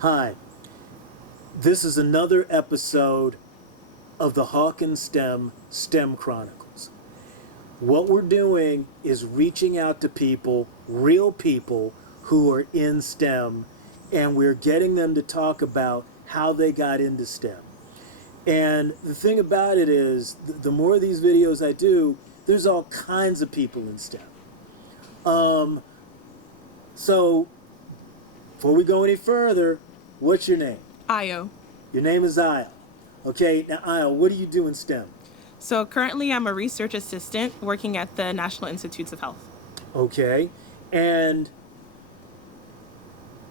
Hi, this is another episode of the Hawkins STEM Chronicles. What we're doing is reaching out to people, real people who are in STEM, and we're getting them to talk about how they got into STEM. And the thing about it is, the more of these videos I do, there's all kinds of people in STEM. So, before we go any further, what's your name? Io. Your name is Io. Okay, now Io, what do you do in STEM? So currently I'm a research assistant working at the National Institutes of Health. Okay, and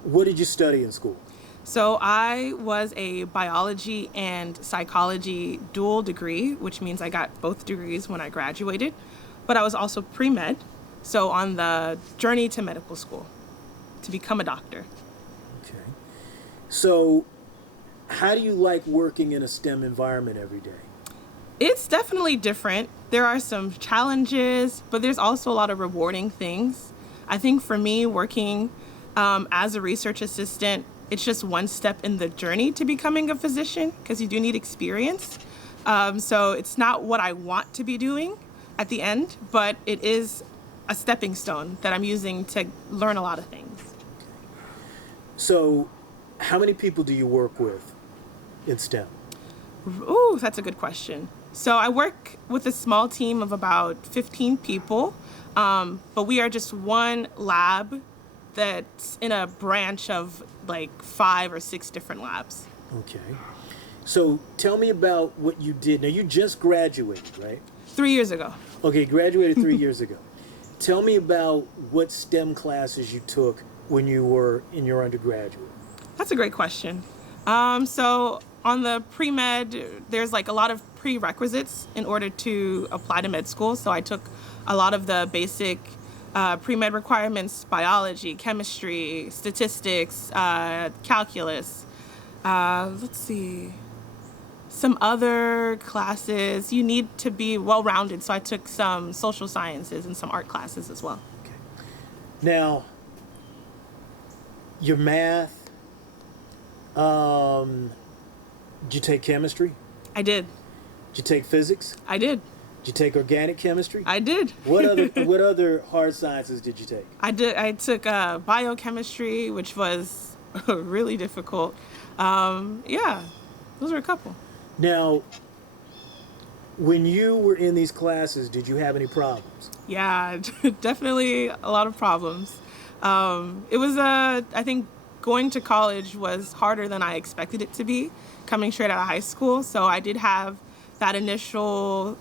what did you study in school? So I was a biology and psychology dual degree, which means I got both degrees when I graduated, but I was also pre-med, so on the journey to medical school to become a doctor. Okay, so how do you like working in a STEM environment every day? It's definitely different. There are some challenges, but there's also a lot of rewarding things. I think for me, working as a research assistant, it's just one step in the journey to becoming a physician because you do need experience. So it's not what I want to be doing at the end, but it is a stepping stone that I'm using to learn a lot of things. So, how many people do you work with in STEM? Ooh, that's a good question. So I work with a small team of about 15 people, but we are just one lab that's in a branch of like 5 or 6 different labs. Okay, so tell me about what you did. Now, you just graduated, right? 3 years ago. Okay, graduated 3 years ago. Tell me about what STEM classes you took when you were in your undergraduate. That's a great question. So on the pre-med, there's like a lot of prerequisites in order to apply to med school. So I took a lot of the basic pre-med requirements: biology, chemistry, statistics, calculus. Let's see. Some other classes. You need to be well-rounded. So I took some social sciences and some art classes as well. Okay. Now, your math, did you take chemistry? I did. Did you take physics? I did. Did you take organic chemistry? I did. What other hard sciences did you take? I did. I took biochemistry, which was really difficult. Yeah, those were a couple. Now, when you were in these classes, did you have any problems? Yeah, definitely a lot of problems. It was I think going to college was harder than I expected it to be, coming straight out of high school. So I did have that initial,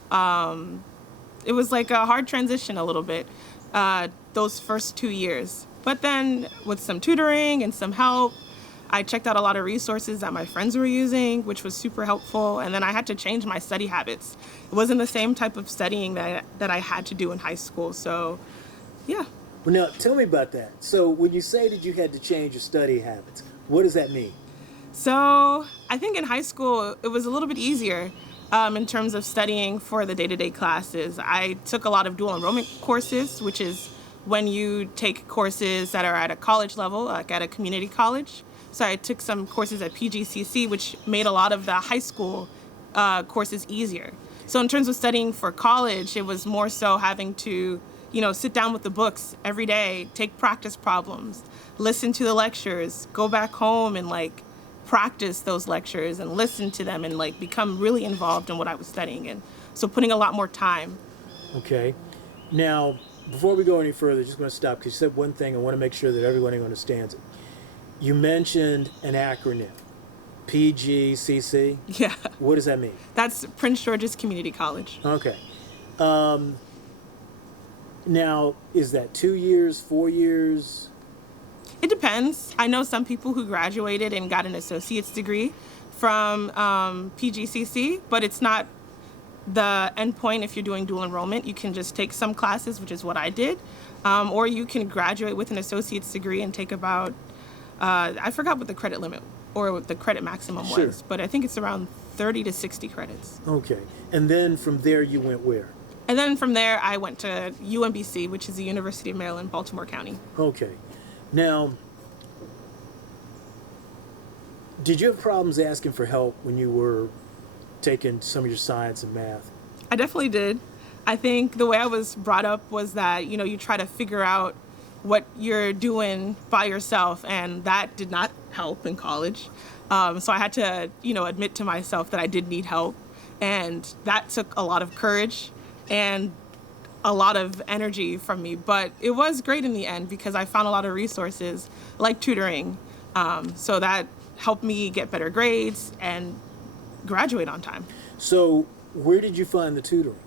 it was like a hard transition a little bit, those first 2 years. But then with some tutoring and some help, I checked out a lot of resources that my friends were using, which was super helpful. And then I had to change my study habits. It wasn't the same type of studying that I had to do in high school. So, yeah. Well, now, tell me about that. So when you say that you had to change your study habits, what does that mean? So I think in high school, it was a little bit easier in terms of studying for the day-to-day classes. I took a lot of dual enrollment courses, which is when you take courses that are at a college level, like at a community college. So I took some courses at PGCC, which made a lot of the high school courses easier. So in terms of studying for college, it was more so having to, sit down with the books every day, take practice problems, listen to the lectures, go back home and practice those lectures and listen to them and become really involved in what I was studying in. So putting a lot more time. Okay. Now, before we go any further, just going to stop because you said one thing. I want to make sure that everyone understands it. You mentioned an acronym, PGCC. Yeah. What does that mean? That's Prince George's Community College. Okay. Now, is that 2 years, 4 years? It depends. I know some people who graduated and got an associate's degree from PGCC, but it's not the end point if you're doing dual enrollment. You can just take some classes, which is what I did, or you can graduate with an associate's degree and take about, I forgot what the credit limit or what the credit maximum Sure. was, but I think it's around 30 to 60 credits. Okay. And then from there you went where? And then from there, I went to UMBC, which is the University of Maryland, Baltimore County. Okay. Now, Did you have problems asking for help when you were taking some of your science and math? I definitely did. I think the way I was brought up was that, you try to figure out what you're doing by yourself, and that did not help in college. So I had to, admit to myself that I did need help, and that took a lot of courage and a lot of energy from me. But it was great in the end because I found a lot of resources like tutoring. So that helped me get better grades and graduate on time. So where did you find the tutoring?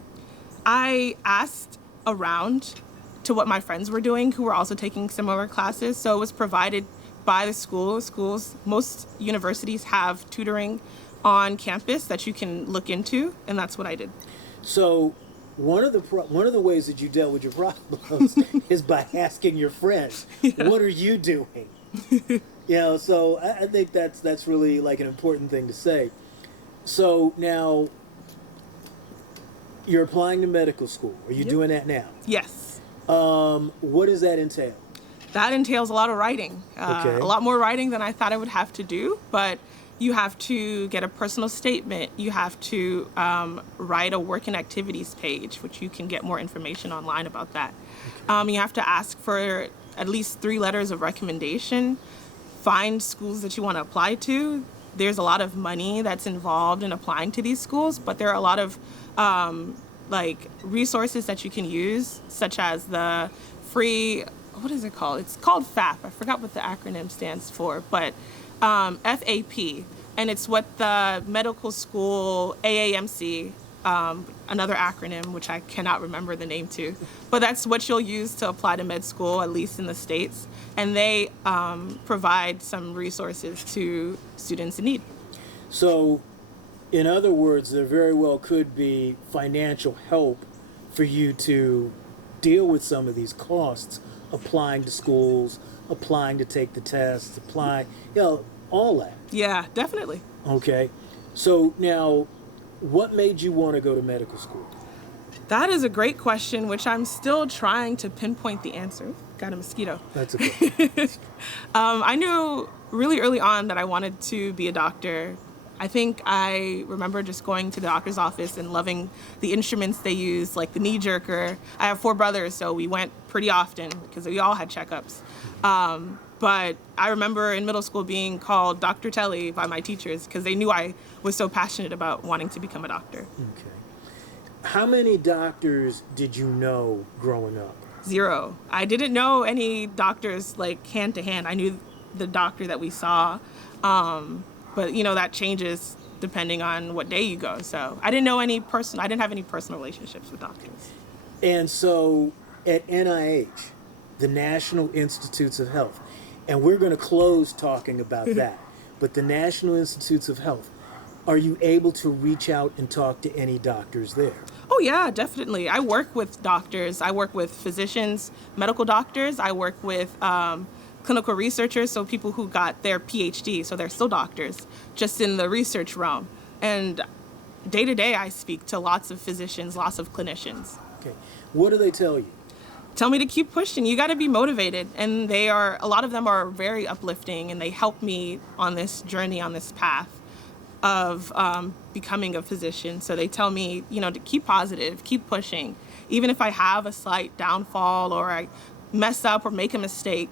I asked around to what my friends were doing who were also taking similar classes. So it was provided by the schools. Most universities have tutoring on campus that you can look into, and that's what I did. So one of the ways that you dealt with your problems is by asking your friends, Yeah. "What are you doing?" So I think that's really like an important thing to say. So now you're applying to medical school. Are you Yep. doing that now? Yes. What does that entail? That entails a lot of writing, Okay. a lot more writing than I thought I would have to do, but you have to get a personal statement. You have to write a work and activities page, which you can get more information online about that. You have to ask for at least 3 letters of recommendation, find schools that you want to apply to. There's a lot of money that's involved in applying to these schools, but there are a lot of resources that you can use, such as the free, what is it called? It's called FAP. I forgot what the acronym stands for, but FAP. And it's what the medical school AAMC, another acronym, which I cannot remember the name to, but that's what you'll use to apply to med school, at least in the States. And they provide some resources to students in need. So, in other words, there very well could be financial help for you to deal with some of these costs, applying to schools, applying to take the tests, applying, all that. Yeah, definitely. Okay. So now, what made you want to go to medical school? That is a great question, which I'm still trying to pinpoint the answer. Got a mosquito. That's okay. I knew really early on that I wanted to be a doctor. I think I remember just going to the doctor's office and loving the instruments they use, like the knee jerker. I have 4 brothers, so we went pretty often because we all had checkups. But I remember in middle school being called Dr. Telly by my teachers because they knew I was so passionate about wanting to become a doctor. Okay. How many doctors did you know growing up? 0. I didn't know any doctors like hand to hand. I knew the doctor that we saw. But that changes depending on what day you go. So I didn't have any personal relationships with doctors. And so at NIH, the National Institutes of Health, and we're going to close talking about that, but the National Institutes of Health, are you able to reach out and talk to any doctors there? Oh yeah, definitely. I work with doctors. I work with physicians, medical doctors. I work with clinical researchers, so people who got their PhD, so they're still doctors, just in the research realm. And day to day, I speak to lots of physicians, lots of clinicians. Okay. What do they tell you? Tell me to keep pushing. You got to be motivated. And a lot of them are very uplifting, and they help me on this journey, on this path of becoming a physician. So they tell me, to keep positive, keep pushing. Even if I have a slight downfall or I mess up or make a mistake,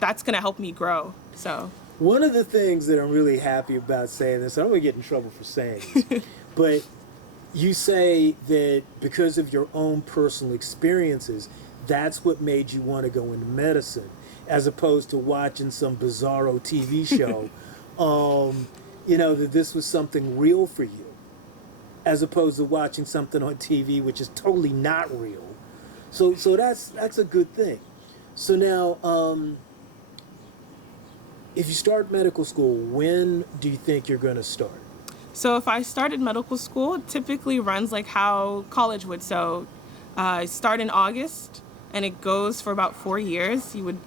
that's going to help me grow. So one of the things that I'm really happy about saying this, I don't want to get in trouble for saying this, but you say that because of your own personal experiences, that's what made you want to go into medicine, as opposed to watching some bizarro TV show, that this was something real for you, as opposed to watching something on TV which is totally not real. So that's a good thing. So now, if you start medical school, when do you think you're going to start? So if I started medical school, it typically runs like how college would. So I start in August, and it goes for about 4 years. You would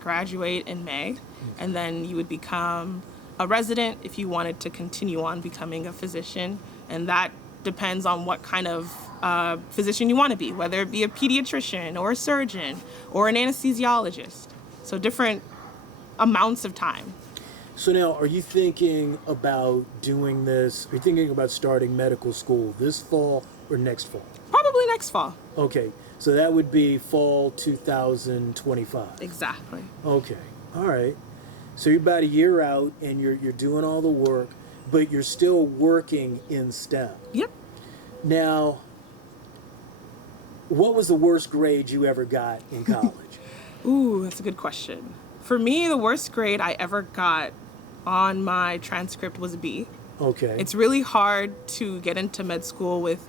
graduate in May, and then you would become a resident if you wanted to continue on becoming a physician. And that depends on what kind of physician you want to be, whether it be a pediatrician or a surgeon or an anesthesiologist. So different amounts of time. So now, are you thinking about doing this? Are you thinking about starting medical school this fall or next fall? Probably next fall. Okay, so that would be fall 2025. Exactly. Okay, all right. So you're about a year out, and you're doing all the work, but you're still working in STEM. Yep. Now, what was the worst grade you ever got in college? Ooh, that's a good question. For me, the worst grade I ever got on my transcript was a B. Okay. It's really hard to get into med school with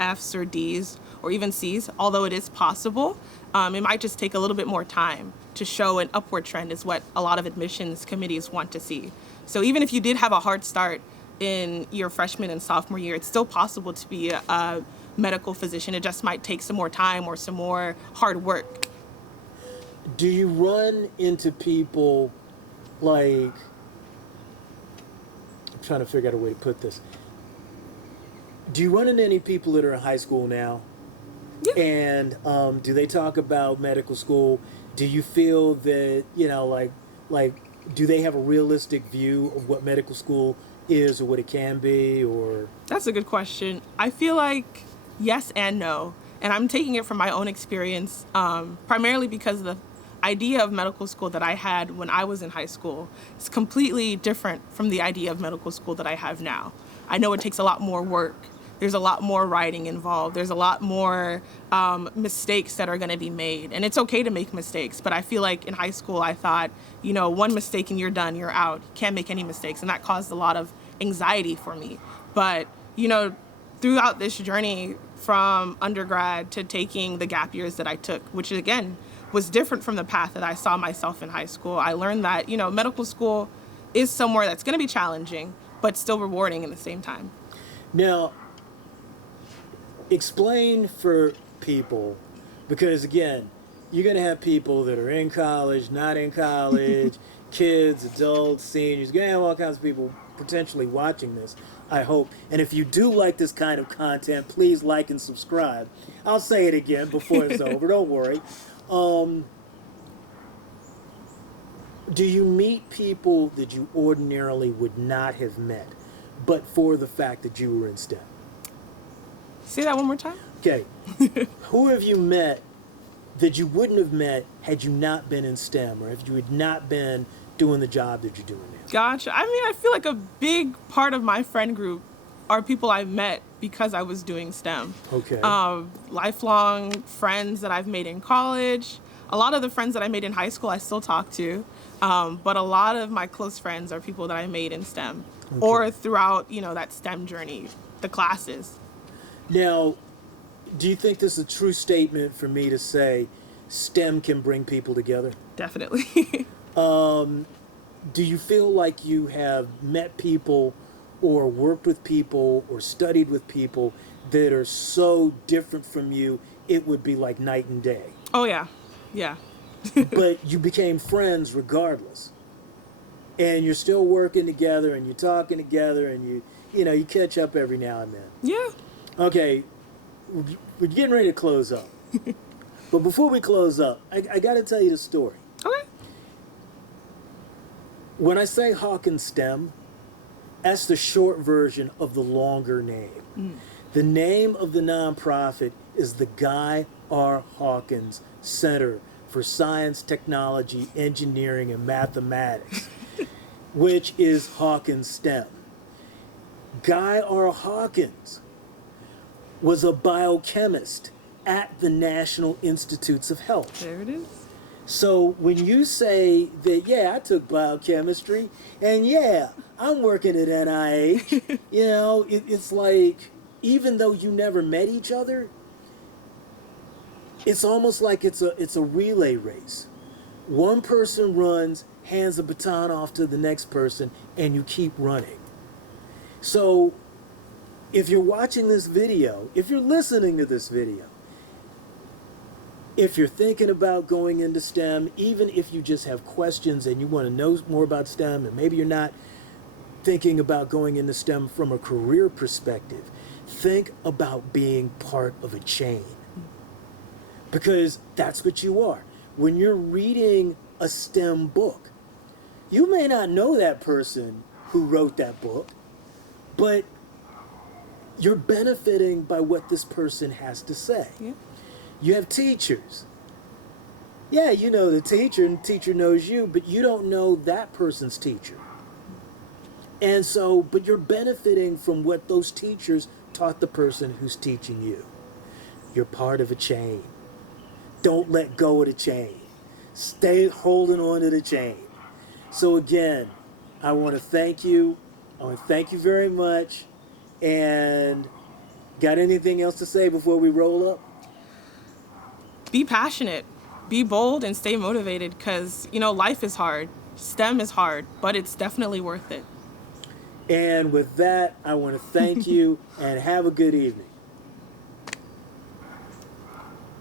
F's or D's or even C's, although it is possible. It might just take a little bit more time to show an upward trend is what a lot of admissions committees want to see. So even if you did have a hard start in your freshman and sophomore year, it's still possible to be a medical physician. It just might take some more time or some more hard work. Do you run into people like, I'm trying to figure out a way to put this. Do you run into any people that are in high school now? Yeah. And do they talk about medical school? Do you feel that, like, do they have a realistic view of what medical school is or what it can be, or? That's a good question. I feel like yes and no. And I'm taking it from my own experience, primarily because the idea of medical school that I had when I was in high school is completely different from the idea of medical school that I have now. I know it takes a lot more work. There's a lot more writing involved. There's a lot more mistakes that are going to be made. And it's okay to make mistakes. But I feel like in high school, I thought, one mistake and you're done, you're out. You can't make any mistakes. And that caused a lot of anxiety for me. But, throughout this journey from undergrad to taking the gap years that I took, which again was different from the path that I saw myself in high school, I learned that, medical school is somewhere that's going to be challenging, but still rewarding at the same time. Now, explain for people, because again, you're going to have people that are in college, not in college, kids, adults, seniors. You're going to have all kinds of people potentially watching this, I hope. And if you do like this kind of content, please like and subscribe. I'll say it again before it's over. Don't worry. Do you meet people that you ordinarily would not have met, but for the fact that you were in STEM? Say that one more time. Okay. Who have you met that you wouldn't have met had you not been in STEM, or if you had not been doing the job that you're doing now? Gotcha. I feel like a big part of my friend group are people I met because I was doing STEM. Okay. Lifelong friends that I've made in college. A lot of the friends that I made in high school I still talk to. But a lot of my close friends are people that I made in STEM or throughout, that STEM journey, the classes. Now, do you think this is a true statement for me to say STEM can bring people together? Definitely. Do you feel like you have met people or worked with people or studied with people that are so different from you, it would be like night and day? Oh, yeah. Yeah. But you became friends regardless. And you're still working together and you're talking together and you catch up every now and then. Yeah. Okay, we're getting ready to close up. But before we close up, I got to tell you the story. Okay. When I say Hawkins STEM, that's the short version of the longer name. The name of the nonprofit is the Guy R. Hawkins Center for Science, Technology, Engineering, and Mathematics, which is Hawkins STEM. Guy R. Hawkins was a biochemist at the National Institutes of Health. There it is. So when you say that, yeah, I took biochemistry, and yeah, I'm working at NIH, it's like, even though you never met each other, it's almost like it's a relay race. One person runs, hands the baton off to the next person, and you keep running. So if you're watching this video, if you're listening to this video, if you're thinking about going into STEM, even if you just have questions and you want to know more about STEM, and maybe you're not thinking about going into STEM from a career perspective, think about being part of a chain. Because that's what you are. When you're reading a STEM book, You may not know that person who wrote that book, but you're benefiting by what this person has to say. Yeah. You have teachers. Yeah, you know the teacher, and the teacher knows you, but you don't know that person's teacher. And so, but you're benefiting from what those teachers taught the person who's teaching you. You're part of a chain. Don't let go of the chain. Stay holding on to the chain. So again, I want to thank you. I want to thank you very much. And got anything else to say before we roll up? Be passionate, be bold, and stay motivated because, life is hard. STEM is hard, but it's definitely worth it. And with that, I want to thank you and have a good evening.